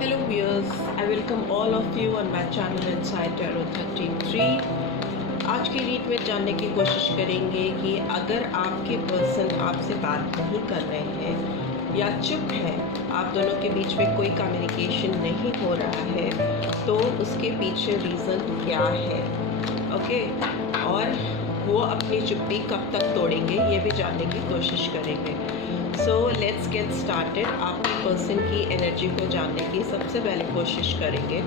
Hello viewers, I welcome all of you on my channel Inside Tarot 13-3। आज की read में जानने की कोशिश करेंगे कि अगर आपके पर्सन आपसे बात नहीं कर रहे हैं या चुप है, आप दोनों के बीच में कोई कम्युनिकेशन नहीं हो रहा है, तो उसके पीछे रीज़न क्या है। ओके, और वो अपनी चुप्पी कब तक तोड़ेंगे ये भी जानने की कोशिश करेंगे। So let's get started. आपके पर्सन की एनर्जी को जानने की सबसे पहले कोशिश करेंगे।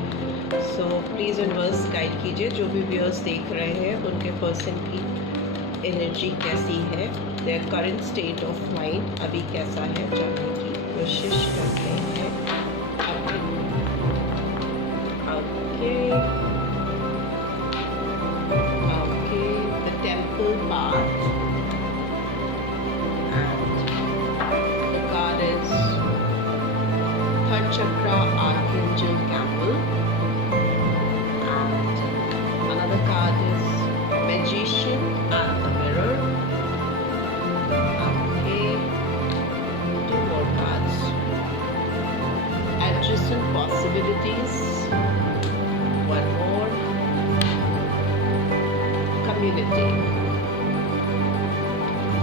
सो प्लीज़ यूनिवर्स गाइड कीजिए, जो भी व्यूअर्स देख रहे हैं उनके पर्सन की एनर्जी कैसी है, their current state of mind अभी कैसा है, जानने की कोशिश करते हैं। Okay okay, the temple path chakra, Archangel Campbell, and another card is Magician and the Mirror. Okay, two more cards. Adjacent possibilities. One more. Community.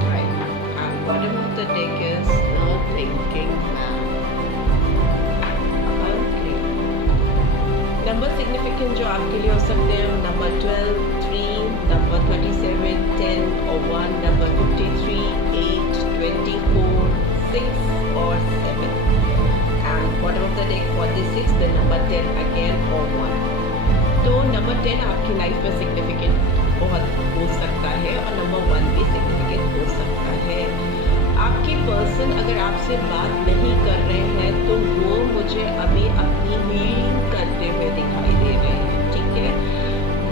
Right, and bottom of the deck is the Thinking Man. Number significant जो आपके लिए हो सकते हैं number 12, 3, number 37, 10 और 1, number 53, 8, 24, 6 और 7, and bottom of the deck 46, the number 10 again और 1। तो नंबर 10 आपकी लाइफ में सिग्निफिकेंट बहुत हो सकता है और नंबर 1 भी सिग्निफिकेंट हो सकता है। आपके पर्सन अगर आपसे बात नहीं कर रहे हैं तो वो मुझे अभी अपनी हीलिंग करते हुए दिखाई दे रहे हैं। ठीक है,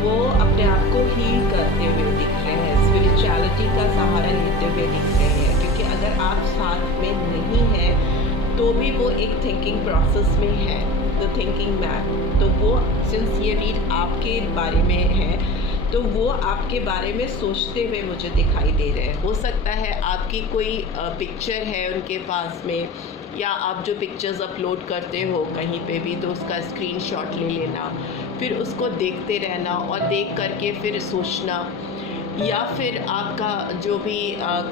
वो अपने आप को हील करते हुए दिख रहे हैं, स्पिरिचुअलिटी का सहारा लेते हुए दिख रहे हैं, क्योंकि अगर आप साथ में नहीं हैं तो भी वो एक थिंकिंग प्रोसेस में है, द थिंकिंग मैन। तो वो सिंस ये रीड आपके बारे में है तो वो आपके बारे में सोचते हुए मुझे दिखाई दे रहे हैं। हो सकता है आपकी कोई पिक्चर है उनके पास में, या आप जो पिक्चर्स अपलोड करते हो कहीं पे भी तो उसका स्क्रीनशॉट ले लेना, फिर उसको देखते रहना और देख करके फिर सोचना, या फिर आपका जो भी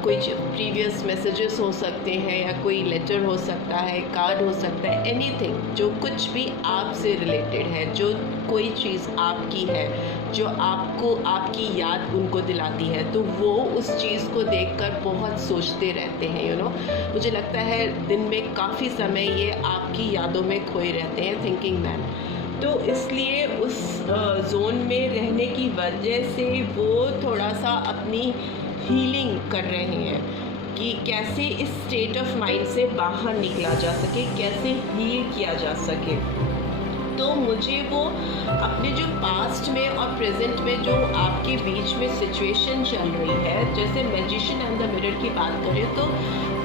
कुछ प्रीवियस मैसेजेस हो सकते हैं या कोई लेटर हो सकता है, कार्ड हो सकता है, एनीथिंग जो कुछ भी आपसे रिलेटेड है, जो कोई चीज़ आपकी है जो आपको आपकी याद उनको दिलाती है, तो वो उस चीज़ को देखकर बहुत सोचते रहते हैं। मुझे लगता है दिन में काफ़ी समय ये आपकी यादों में खोए रहते हैं, थिंकिंग मैन। तो इसलिए उस जोन में रहने की वजह से वो थोड़ा सा अपनी हीलिंग कर रहे हैं कि कैसे इस स्टेट ऑफ माइंड से बाहर निकला जा सके, कैसे हील किया जा सके। तो मुझे वो अपने जो पास्ट में और प्रेजेंट में जो आपके बीच में सिचुएशन चल रही है, जैसे मैजिशियन एंड द मिरर की बात करें तो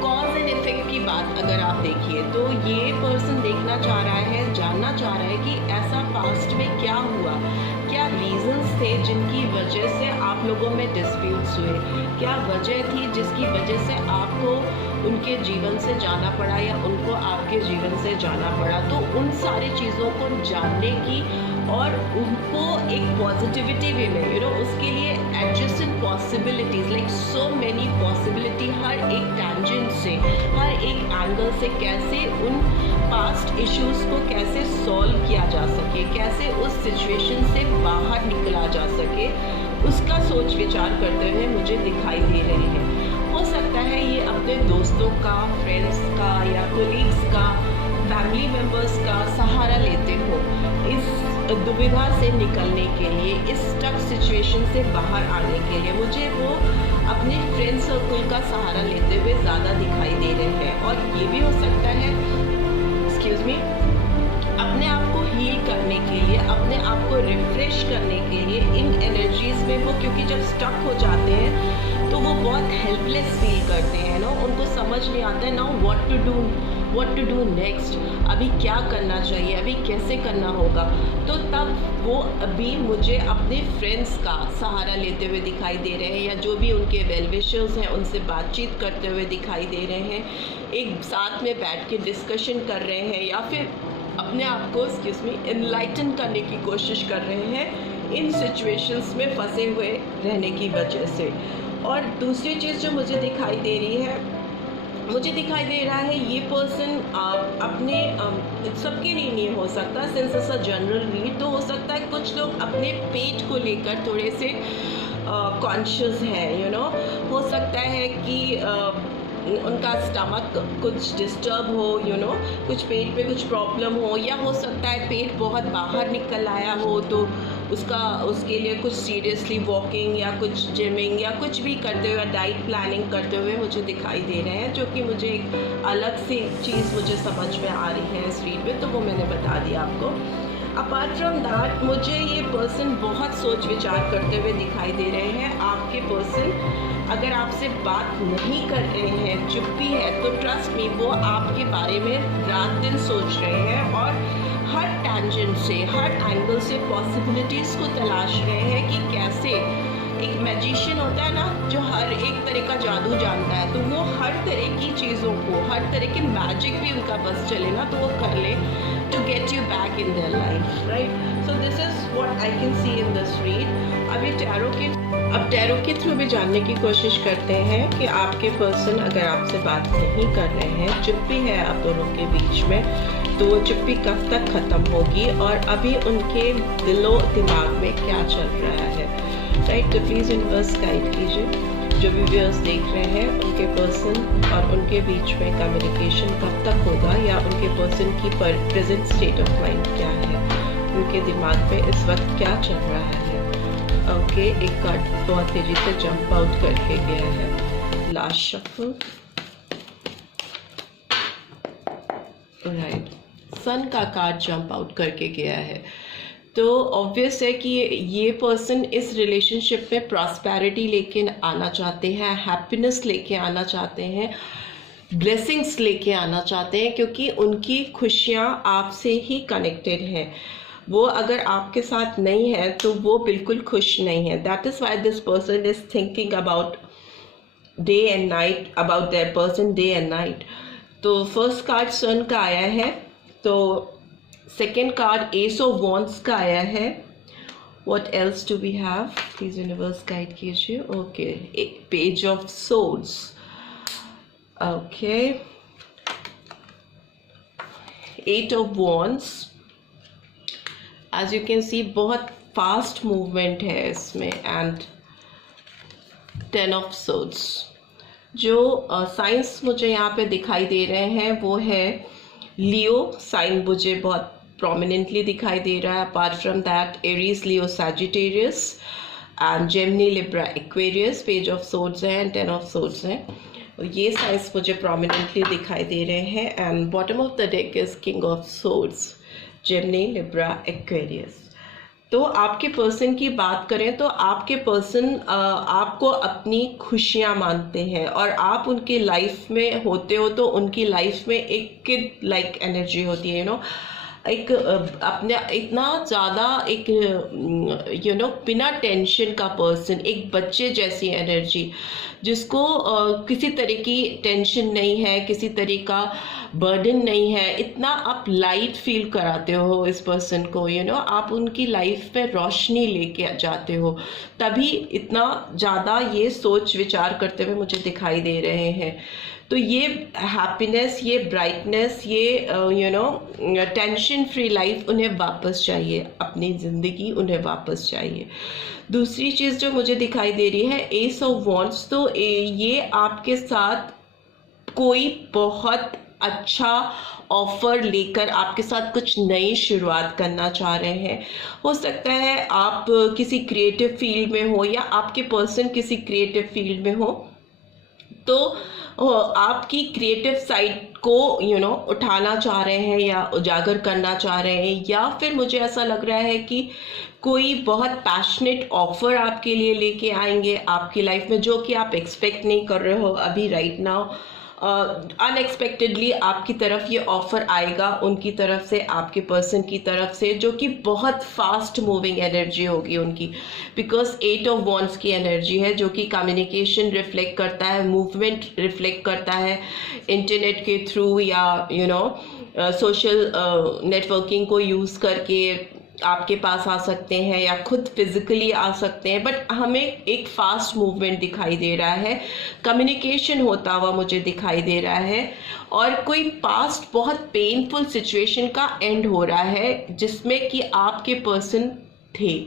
कॉज एंड इफेक्ट की बात अगर आप देखिए तो ये पर्सन देखना चाह रहा है, जानना चाह रहा है कि ऐसा पास्ट में क्या हुआ, क्या रीजंस थे जिनकी वजह से आप लोगों में डिस्प्यूट्स हुए, क्या वजह थी जिसकी वजह से आपको उनके जीवन से जाना पड़ा या उनको आपके जीवन से जाना पड़ा। तो उन सारी चीज़ों को जानने की और उनको एक पॉजिटिविटी वे में उसके लिए adjustment possibilities, like so many possibility, हर एक टैंजेंट से, हर एक एंगल से कैसे उन पास्ट इश्यूज़ को कैसे सॉल्व किया जा सके, कैसे उस सिचुएशन से बाहर निकला जा सके, उसका सोच विचार करते हुए मुझे दिखाई दे रहे हैं। हो सकता है ये अपने दोस्तों का, फ्रेंड्स का या कोलीग्स का, फैमिली मेम्बर्स का सहारा लेते हो इस दुविधा से निकलने के लिए, इस टफ सिचुएशन से बाहर आने के लिए। मुझे वो अपने फ्रेंड सर्कल का सहारा लेते हुए ज़्यादा दिखाई दे रहे हैं। और ये भी हो सकता है, एक्सक्यूज़ मी, अपने आप को हील करने के लिए, अपने आप को रिफ्रेश करने के लिए इन एनर्जीज़ में वो, क्योंकि जब स्टक हो जाते हैं तो वो बहुत हेल्पलेस फील करते हैं ना, उनको समझ नहीं आता है now what to do next, अभी क्या करना चाहिए, अभी कैसे करना होगा। तो तब वो अभी मुझे अपने फ्रेंड्स का सहारा लेते हुए दिखाई दे रहे हैं, या जो भी उनके वेल विशर्स हैं उनसे बातचीत करते हुए दिखाई दे रहे हैं, एक साथ में बैठ के डिस्कशन कर रहे हैं, या फिर अपने आप को इनलाइटन करने की कोशिश कर रहे हैं इन सिचुएशंस में फंसे हुए रहने की वजह से। और दूसरी चीज़ जो मुझे दिखाई दे रही है, मुझे दिखाई दे रहा है ये पर्सन अपने सबके लिए नहीं हो सकता, since it's a general read, तो हो सकता है कुछ लोग अपने पेट को लेकर थोड़े से कॉन्शियस हैं, हो सकता है कि उनका स्टमक कुछ डिस्टर्ब हो, कुछ पेट में कुछ प्रॉब्लम हो, या हो सकता है पेट बहुत बाहर निकल आया हो तो उसके लिए कुछ सीरियसली वॉकिंग या कुछ जिमिंग या कुछ भी करते हुए, डाइट प्लानिंग करते हुए मुझे दिखाई दे रहे हैं, जो कि मुझे एक अलग सी चीज़ मुझे समझ में आ रही है इस रीड में, तो वो मैंने बता दिया आपको। अपार्ट फ्रॉम दैट मुझे ये पर्सन बहुत सोच विचार करते हुए दिखाई दे रहे हैं। आपके पर्सन अगर आपसे बात नहीं कर रहे हैं, चुप्पी है, तो ट्रस्ट मी वो आपके बारे में रात दिन सोच रहे हैं और हर टैंजेंट से, हर एंगल से पॉसिबिलिटीज़ को तलाश रहे हैं कि कैसे, एक मैजिशियन होता है ना जो हर एक तरह का जादू जानता है, तो वो हर तरह की चीज़ों को, हर तरह के मैजिक भी उनका बस चले ना तो वो कर ले to get you back in their life, right. So this is what I can see in this read. अब टैरो के थ्रू भी जानने की कोशिश करते हैं कि आपके पर्सन अगर आपसे बात नहीं कर रहे हैं, चुप्पी है आप दोनों के बीच में, तो वो चुप्पी कब तक ख़त्म होगी और अभी उनके दिलो दिमाग में क्या चल रहा है, राइट। तो प्लीज़ यूनिवर्स गाइड कीजिए। जो भी व्यूअर्स देख रहे हैं उनके पर्सन और उनके बीच में कम्युनिकेशन कब तक होगा, या उनके पर्सन की प्रेजेंट स्टेट ऑफ माइंड क्या है, उनके दिमाग में इस वक्त क्या चल रहा है। ओके, एक कार्ड बहुत तेजी से जंप आउट करके गया है, लास्ट शफल, राइट। सन का कार्ड जंप आउट करके गया है, तो ऑब्वियस है कि ये पर्सन इस रिलेशनशिप में प्रॉस्पेरिटी लेके आना चाहते हैं, हैप्पीनेस लेके आना चाहते हैं, ब्लेसिंग्स लेके आना चाहते हैं, क्योंकि उनकी खुशियाँ आपसे ही कनेक्टेड हैं। वो अगर आपके साथ नहीं है तो वो बिल्कुल खुश नहीं है। That is why this person is thinking about day and night, about their person day and night. तो फर्स्ट कार्ड सन का आया है, तो second card ace of wands का आया है। What else do we have, please universe guide कीजिए। Okay, page of swords, okay, eight of wands. As you can see बहुत फास्ट मूवमेंट है इसमें, एंड 10 ऑफ सोर्ड्स। जो साइंस मुझे यहाँ पे दिखाई दे रहे हैं वो है लियो साइन, मुझे बहुत प्रोमिनेंटली दिखाई दे रहा है। Apart from that Aries, Leo, Sagittarius and Gemini, Libra, Aquarius. Page of swords हैं एंड 10 ऑफ सोर्ड्स हैं, ये साइंस मुझे प्रोमिनेंटली दिखाई दे रहे हैं। And bottom of the deck is king of swords, Gemini, Libra, Aquarius. तो आपके पर्सन की बात करें तो आपके पर्सन आपको अपनी खुशियाँ मानते हैं, और आप उनकी लाइफ में होते हो तो उनकी लाइफ में एक किड लाइक एनर्जी होती है, एक अपने इतना ज़्यादा एक बिना टेंशन का पर्सन, एक बच्चे जैसी एनर्जी, जिसको किसी तरह की टेंशन नहीं है, किसी तरह का बर्डन नहीं है। इतना आप लाइट फील कराते हो इस पर्सन को, आप उनकी लाइफ में रोशनी लेके जाते हो, तभी इतना ज़्यादा ये सोच विचार करते हुए मुझे दिखाई दे रहे हैं। तो ये हैप्पीनेस, ये ब्राइटनेस, ये टेंशन फ्री लाइफ उन्हें वापस चाहिए, अपनी ज़िंदगी उन्हें वापस चाहिए। दूसरी चीज़ जो मुझे दिखाई दे रही है एस ऑफ वॉन्ड्स, तो ये आपके साथ कोई बहुत अच्छा ऑफर लेकर आपके साथ कुछ नई शुरुआत करना चाह रहे हैं। हो सकता है आप किसी क्रिएटिव फील्ड में हो, या आपके पर्सन किसी क्रिएटिव फील्ड में हो, तो आपकी क्रिएटिव साइड को उठाना चाह रहे हैं या उजागर करना चाह रहे हैं, या फिर मुझे ऐसा लग रहा है कि कोई बहुत पैशनेट ऑफर आपके लिए लेके आएंगे आपकी लाइफ में, जो कि आप एक्सपेक्ट नहीं कर रहे हो अभी राइट नाउ। अनएक्सपेक्टेडली आपकी तरफ ये ऑफर आएगा, उनकी तरफ से, आपके पर्सन की तरफ से, जो कि बहुत फास्ट मूविंग एनर्जी होगी उनकी, बिकॉज 8 ऑफ वॉन्ड्स की एनर्जी है, जो कि कम्युनिकेशन रिफ्लेक्ट करता है, मूवमेंट रिफ्लेक्ट करता है, इंटरनेट के थ्रू या सोशल नेटवर्किंग को यूज़ करके आपके पास आ सकते हैं या खुद फिजिकली आ सकते हैं, बट हमें एक फास्ट मूवमेंट दिखाई दे रहा है, कम्युनिकेशन होता हुआ मुझे दिखाई दे रहा है, और कोई पास्ट बहुत पेनफुल सिचुएशन का एंड हो रहा है जिसमें कि आपके पर्सन थे,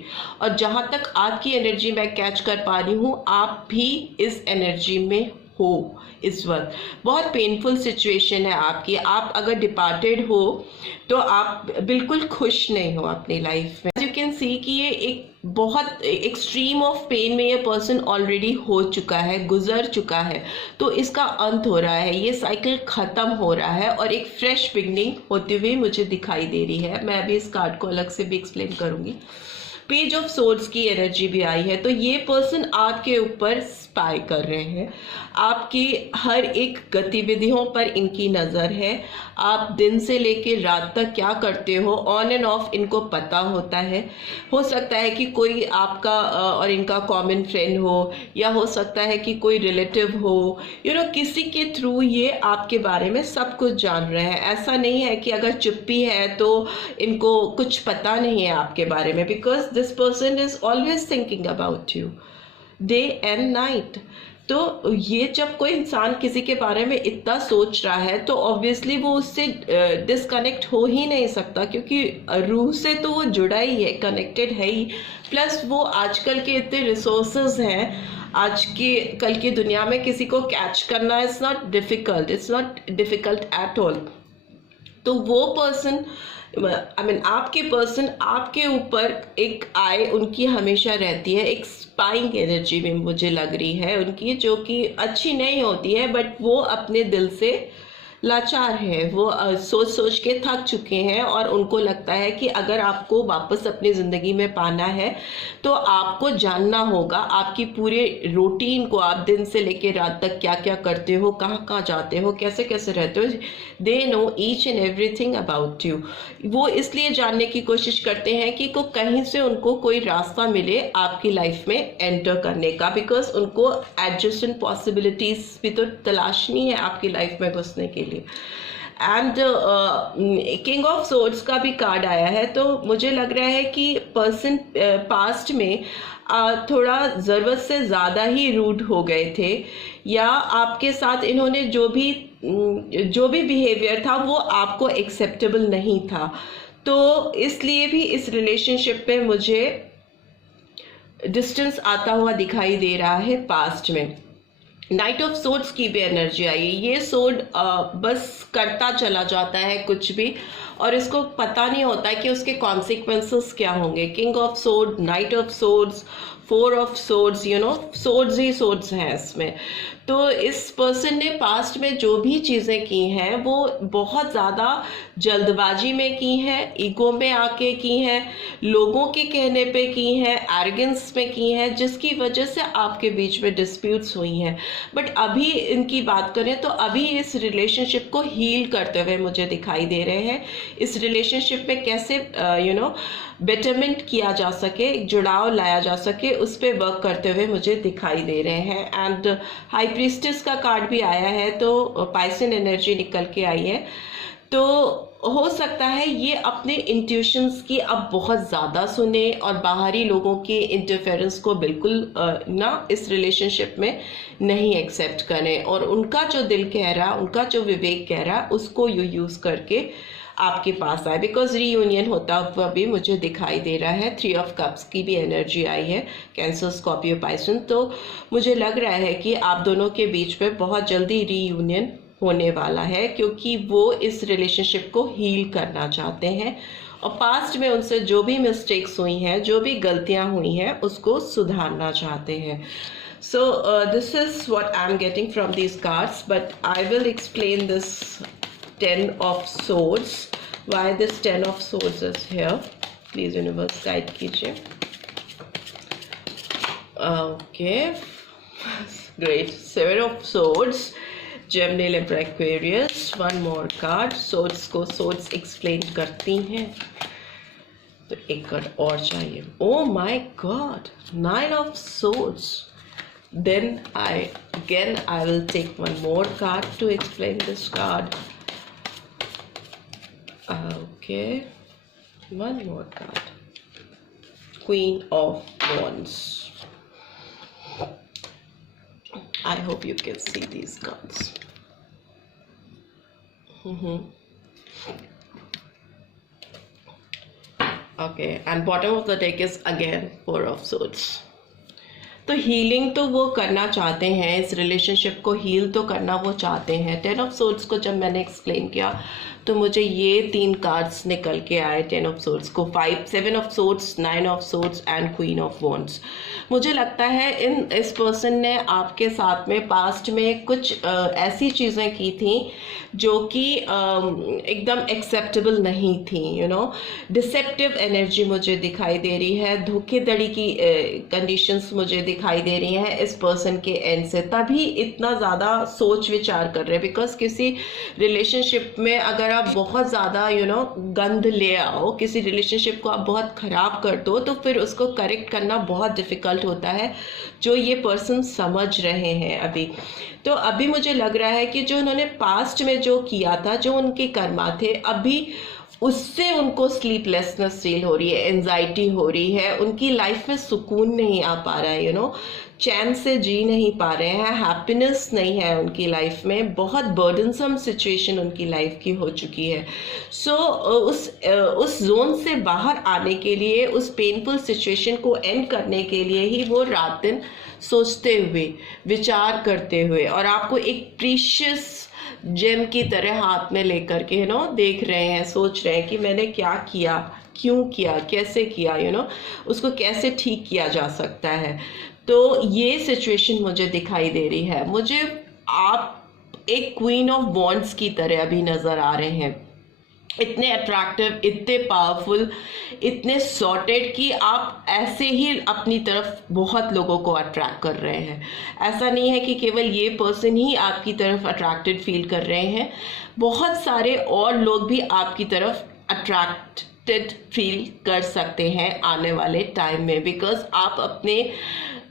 और जहाँ तक आपकी एनर्जी मैं कैच कर पा रही हूँ, आप भी इस एनर्जी में हो इस वक्त। बहुत पेनफुल सिचुएशन है आपकी, आप अगर डिपार्टेड हो तो आप बिल्कुल खुश नहीं हो अपनी लाइफ में। यू कैन सी कि ये एक बहुत एक्सट्रीम ऑफ पेन में ये पर्सन ऑलरेडी हो चुका है, गुजर चुका है, तो इसका अंत हो रहा है, ये साइकिल खत्म हो रहा है और एक फ्रेश बिगनिंग होते हुए मुझे दिखाई दे रही है। मैं अभी इस कार्ड को अलग से भी एक्सप्लेन करूंगी। पेज ऑफ सोर्ड्स की एनर्जी भी आई है, तो ये पर्सन आपके ऊपर स्पाई कर रहे हैं, आपकी हर एक गतिविधियों पर इनकी नज़र है, आप दिन से लेकर रात तक क्या करते हो ऑन एंड ऑफ इनको पता होता है। हो सकता है कि कोई आपका और इनका कॉमन फ्रेंड हो, या हो सकता है कि कोई रिलेटिव हो, किसी के थ्रू ये आपके बारे में सब कुछ जान रहे हैं। ऐसा नहीं है कि अगर चुप्पी है तो इनको कुछ पता नहीं है आपके बारे में, because this person is always thinking about you day and night. तो ये जब कोई इंसान किसी के बारे में इतना सोच रहा है तो ऑब्वियसली वो उससे डिस्कनेक्ट हो ही नहीं सकता, क्योंकि रूह से तो वो जुड़ा ही है, कनेक्टेड है ही। प्लस वो आजकल के इतने रिसोर्सेज हैं, आज के कल की दुनिया में किसी को कैच करना it's not difficult at all. तो वो पर्सन आपके पर्सन आपके ऊपर एक आय उनकी हमेशा रहती है, एक स्पाइंग एनर्जी में मुझे लग रही है उनकी, जो कि अच्छी नहीं होती है, बट वो अपने दिल से लाचार है, वो सोच सोच के थक चुके हैं, और उनको लगता है कि अगर आपको वापस अपनी ज़िंदगी में पाना है तो आपको जानना होगा आपकी पूरे रूटीन को, आप दिन से लेकर रात तक क्या क्या करते हो, कहाँ कहाँ जाते हो, कैसे कैसे रहते हो। They know each and everything about you. वो इसलिए जानने की कोशिश करते हैं कि कहीं से उनको कोई रास्ता मिले आपकी लाइफ में एंटर करने का, बिकॉज उनको एडजस्टेंट पॉसिबिलिटीज भी तो तलाशनी है आपकी लाइफ में घुसने के लिए। एंड किंग ऑफ सोर्ड्स का भी कार्ड आया है, तो मुझे लग रहा है कि पर्सन पास्ट में थोड़ा ज़रूरत से ज़्यादा ही रूड हो गए थे, या आपके साथ इन्होंने जो भी बिहेवियर था वो आपको एक्सेप्टेबल नहीं था, तो इसलिए भी इस रिलेशनशिप में मुझे डिस्टेंस आता हुआ दिखाई दे रहा है पास्ट में। नाइट ऑफ सोर्ड्स की भी एनर्जी आई है। ये सोर्ड बस करता चला जाता है कुछ भी, और इसको पता नहीं होता है कि उसके कॉन्सिक्वेंसेस क्या होंगे। King of sword, night of swords, 4 of swords, swords he swords हैं इसमें। तो इस पर्सन ने पास्ट में जो भी चीज़ें की हैं वो बहुत ज़्यादा जल्दबाजी में की हैं, ईगो में आके की हैं, लोगों के कहने पे की हैं, एरोगेंस में की हैं, जिसकी वजह से आपके बीच में डिस्प्यूट्स हुई हैं। बट अभी इनकी बात करें तो अभी इस रिलेशनशिप को हील करते हुए मुझे दिखाई दे रहे हैं। इस रिलेशनशिप में कैसे बेटरमेंट किया जा सके, एक जुड़ाव लाया जा सके, उस पर वर्क करते हुए मुझे दिखाई दे रहे हैं। एंड हाई प्रीस्टेस का कार्ड भी आया है, तो पाइसन एनर्जी निकल के आई है। तो हो सकता है ये अपने इंट्यूशंस की अब बहुत ज़्यादा सुने और बाहरी लोगों के इंटरफेरेंस को बिल्कुल ना इस रिलेशनशिप में नहीं एक्सेप्ट करें, और उनका जो दिल कह रहा, उनका जो विवेक कह रहा, उसको यूज़ करके आपके पास आए, बिकॉज रीयूनियन होता हुआ भी मुझे दिखाई दे रहा है। 3 ऑफ कप्स की भी एनर्जी आई है, कैंसर, स्कॉर्पियो, पाइसन। तो मुझे लग रहा है कि आप दोनों के बीच में बहुत जल्दी रीयूनियन होने वाला है, क्योंकि वो इस रिलेशनशिप को हील करना चाहते हैं, और पास्ट में उनसे जो भी मिस्टेक्स हुई हैं, जो भी गलतियां हुई हैं, उसको सुधारना चाहते हैं। So this is what I'm getting from these cards, but I will explain this 10 of swords, why this 10 of swords is here. Please universe guide कीजिए. Okay, great. 7 of swords, Gemini, Libra, Aquarius. One more card. Source को source explain करती हैं, तो एक card और चाहिए। Oh my God, 9 of source. Then I will take one more card to explain this card. Okay, one more card. Queen of Wands. I hope you can see these cards. Okay, and bottom of the deck is again 4 of Swords. तो healing तो वो करना चाहते हैं, इस relationship को heal तो करना वो चाहते हैं। 10 ऑफ सोर्ड्स को जब मैंने एक्सप्लेन किया तो मुझे ये 3 कार्ड्स निकल के आए 10 ऑफ सोर्ड्स को, 7 of swords, 9 of swords and queen of wands. मुझे लगता है इस पर्सन ने आपके साथ में पास्ट में कुछ ऐसी चीज़ें की थी जो कि एकदम एक्सेप्टेबल नहीं थी, डिसेप्टिव एनर्जी मुझे दिखाई दे रही है, धोखेधड़ी की कंडीशंस मुझे दिखाई दे रही हैं इस पर्सन के एंड से, तभी इतना ज़्यादा सोच विचार कर रहे हैं। बिकॉज किसी रिलेशनशिप में अगर आप बहुत ज़्यादा गंद ले आओ, किसी रिलेशनशिप को आप बहुत ख़राब कर दो, तो फिर उसको करेक्ट करना बहुत डिफ़िकल्ट होता है, जो ये पर्सन समझ रहे हैं अभी। तो अभी मुझे लग रहा है कि जो उन्होंने पास्ट में जो किया था, जो उनके कर्मा थे, अभी उससे उनको स्लीपलेसनेस फील हो रही है, एंजाइटी हो रही है, उनकी लाइफ में सुकून नहीं आ पा रहा है, चैन से जी नहीं पा रहे हैं, हैप्पीनेस नहीं है उनकी लाइफ में, बहुत बर्डनसम सिचुएशन उनकी लाइफ की हो चुकी है। सो उस जोन से बाहर आने के लिए, उस पेनफुल सिचुएशन को एंड करने के लिए ही वो रात दिन सोचते हुए, विचार करते हुए, और आपको एक प्रीशियस जेम की तरह हाथ में लेकर के देख रहे हैं, सोच रहे हैं कि मैंने क्या किया, क्यों किया, कैसे किया, उसको कैसे ठीक किया जा सकता है। तो ये सिचुएशन मुझे दिखाई दे रही है। मुझे आप एक क्वीन ऑफ वॉन्ड्स की तरह अभी नज़र आ रहे हैं, इतने अट्रैक्टिव, इतने पावरफुल, इतने सॉर्टेड कि आप ऐसे ही अपनी तरफ बहुत लोगों को अट्रैक्ट कर रहे हैं। ऐसा नहीं है कि केवल ये पर्सन ही आपकी तरफ अट्रैक्टेड फील कर रहे हैं, बहुत सारे और लोग भी आपकी तरफ अट्रैक्टेड फील कर सकते हैं आने वाले टाइम में। बिकॉज आप अपने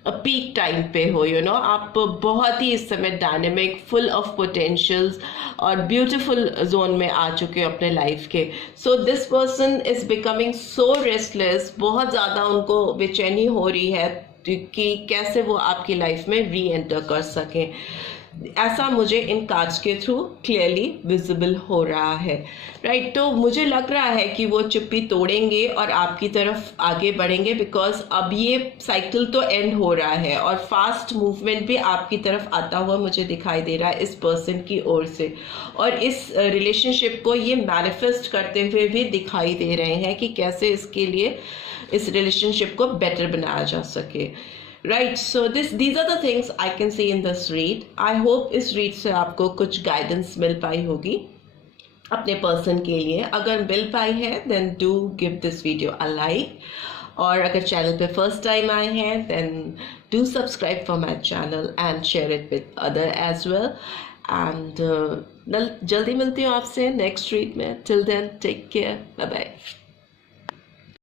पीक टाइम पे हो, आप बहुत ही इस समय डायनेमिक, फुल ऑफ पोटेंशियल्स और ब्यूटीफुल जोन में आ चुके हो अपने लाइफ के। So this person is becoming so restless, बहुत ज़्यादा उनको बेचैनी हो रही है कि कैसे वो आपकी लाइफ में री एंटर कर सकें। ऐसा मुझे इन कार्ड्स के थ्रू क्लियरली विजिबल हो रहा है, राइट। तो मुझे लग रहा है कि वो चुप्पी तोड़ेंगे और आपकी तरफ आगे बढ़ेंगे, बिकॉज अब ये साइकिल तो एंड हो रहा है और फास्ट मूवमेंट भी आपकी तरफ आता हुआ मुझे दिखाई दे रहा है इस पर्सन की ओर से, और इस रिलेशनशिप को ये मैनिफेस्ट करते हुए भी दिखाई दे रहे हैं कि कैसे इसके लिए, इस रिलेशनशिप को बेटर बनाया जा सके। Right, so these are the things I can see in this read. I hope इस read से आपको कुछ गाइडेंस मिल पाई होगी अपने पर्सन के लिए। अगर मिल पाई है then do give this video a like, और अगर चैनल पे फर्स्ट टाइम आए हैं then do subscribe for my channel and share it with other as well. And जल्दी मिलती हूँ आपसे नेक्स्ट read में। Till then, take care, bye bye.